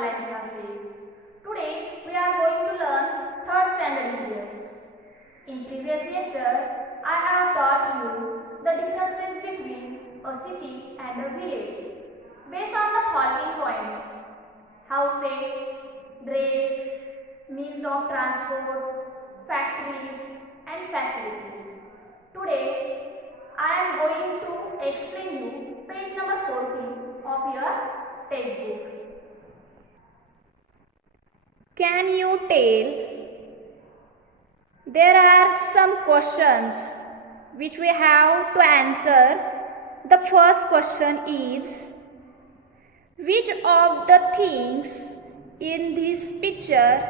online classes. Today we are going to learn 3rd standard EVS. In previous lecture, I have taught you the differences between a city and a village based on the following points: houses, dress, means of transport, factories and facilities. Today I am going to explain you page number 14 of your textbook. Can you tell? There are some questions which we have to answer. The first question is, which of the things in these pictures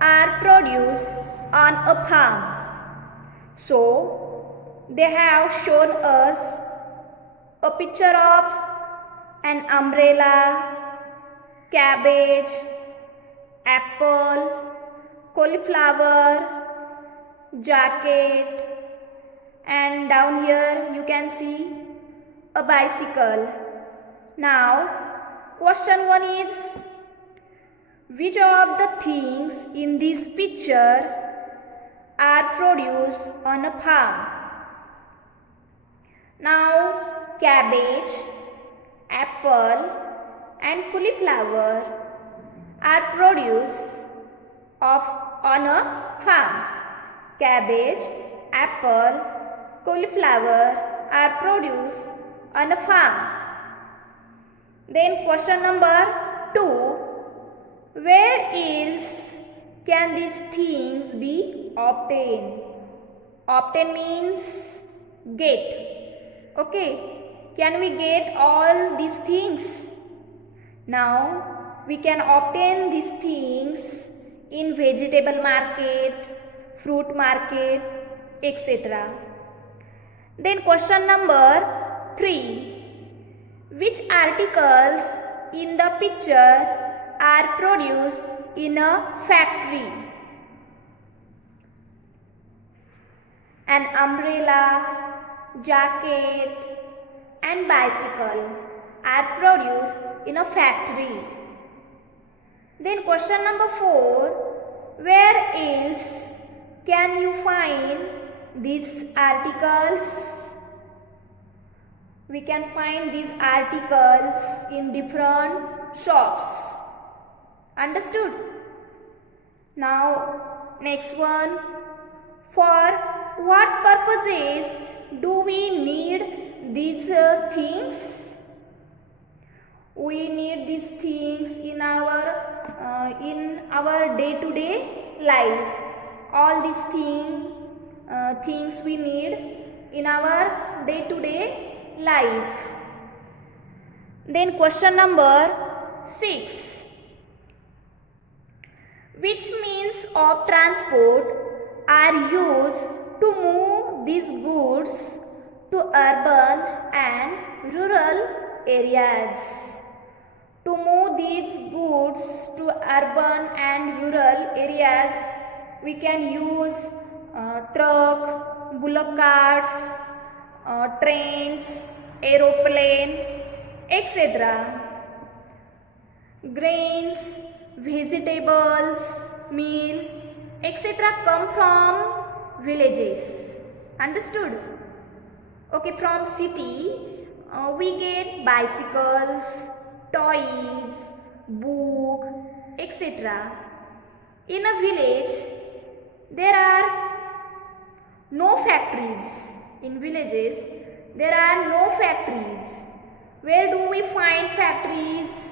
are produced on a farm? So, they have shown us a picture of an umbrella, cabbage, apple, cauliflower, jacket, and down here you can see a bicycle. Now, question 1 is, which of the things in this picture are produced on a farm? Now, cabbage, apple and cauliflower are produced on a farm. Cabbage, apple, cauliflower are produced on a farm. Then question number 2, where else can these things be obtained? Obtain means get. Okay, can we get all these things? Now we can obtain these things in vegetable market, fruit market, etc. Then question number 3, which articles in the picture are produced in a factory? An umbrella, jacket and bicycle are produced in a factory. Then question number 4, where else can you find these articles? We can find these articles in different shops. Understood? Now, next one. For what purposes do we need these things? We need these things in our day-to-day life. All these things we need in our day-to-day life. Then question number 6, which means of transport are used to move these goods to urban and rural areas? To move these goods to urban and rural areas, we can use truck, bullock carts, trains, aeroplane, etc. Grains, vegetables, meal, etc. come from villages. Understood? Okay, from city we get bicycles, toys, book, etc. In a village, there are no factories. In villages, there are no factories. Where do we find factories?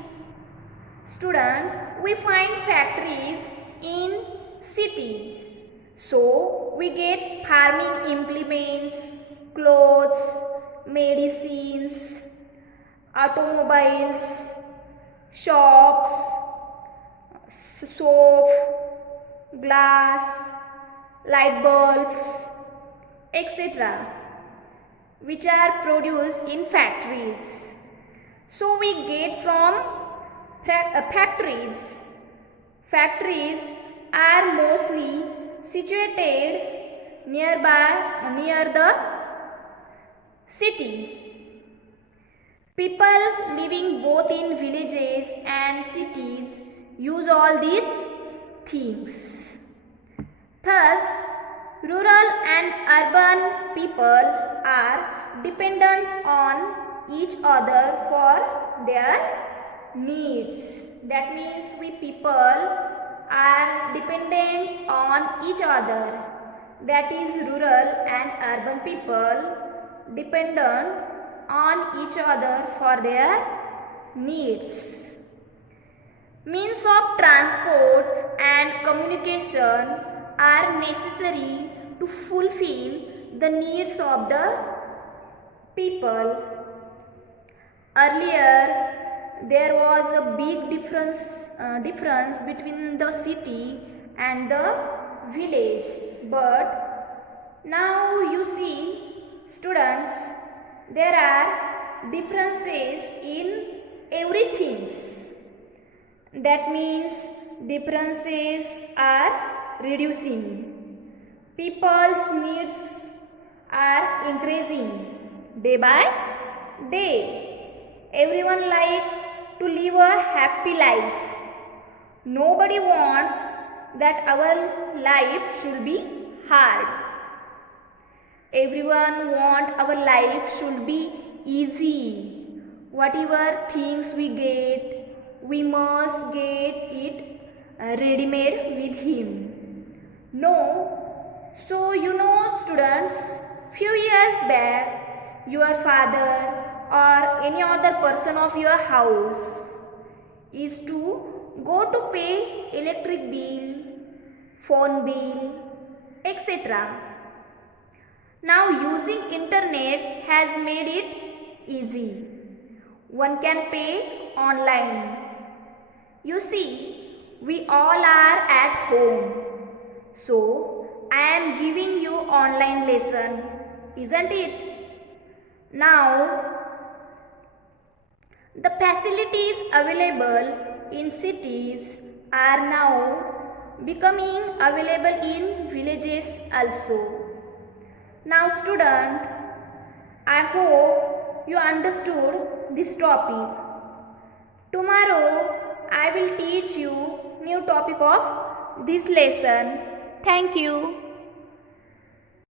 Student, we find factories in cities. So, we get farming implements, clothes, medicines, automobiles, shops, soap, glass, light bulbs, etc. which are produced in factories. So we get from factories. Factories are mostly situated near the city. People living both in villages and cities use all these things. Thus, rural and urban people are dependent on each other for their needs. That means we people are dependent on each other. That is, rural and urban people dependent on each other for their needs. Means of transport and communication are necessary to fulfill the needs of the people. Earlier, there was a big difference between the city and the village, but now you see, students, there are differences in everything. That means differences are reducing. People's needs are increasing day by day. Everyone likes to live a happy life. Nobody wants that our life should be hard. Everyone wants our life should be easy. Whatever things we get, we must get it ready-made with him. No. So students, few years back, your father or any other person of your house is to go to pay electric bill, phone bill, etc. Now using internet has made it easy. One can pay online. You see, we all are at home. So I am giving you online lesson, isn't it? Now the facilities available in cities are now becoming available in villages also. Now student, I hope you understood this topic. Tomorrow I will teach you new topic of this lesson. Thank you.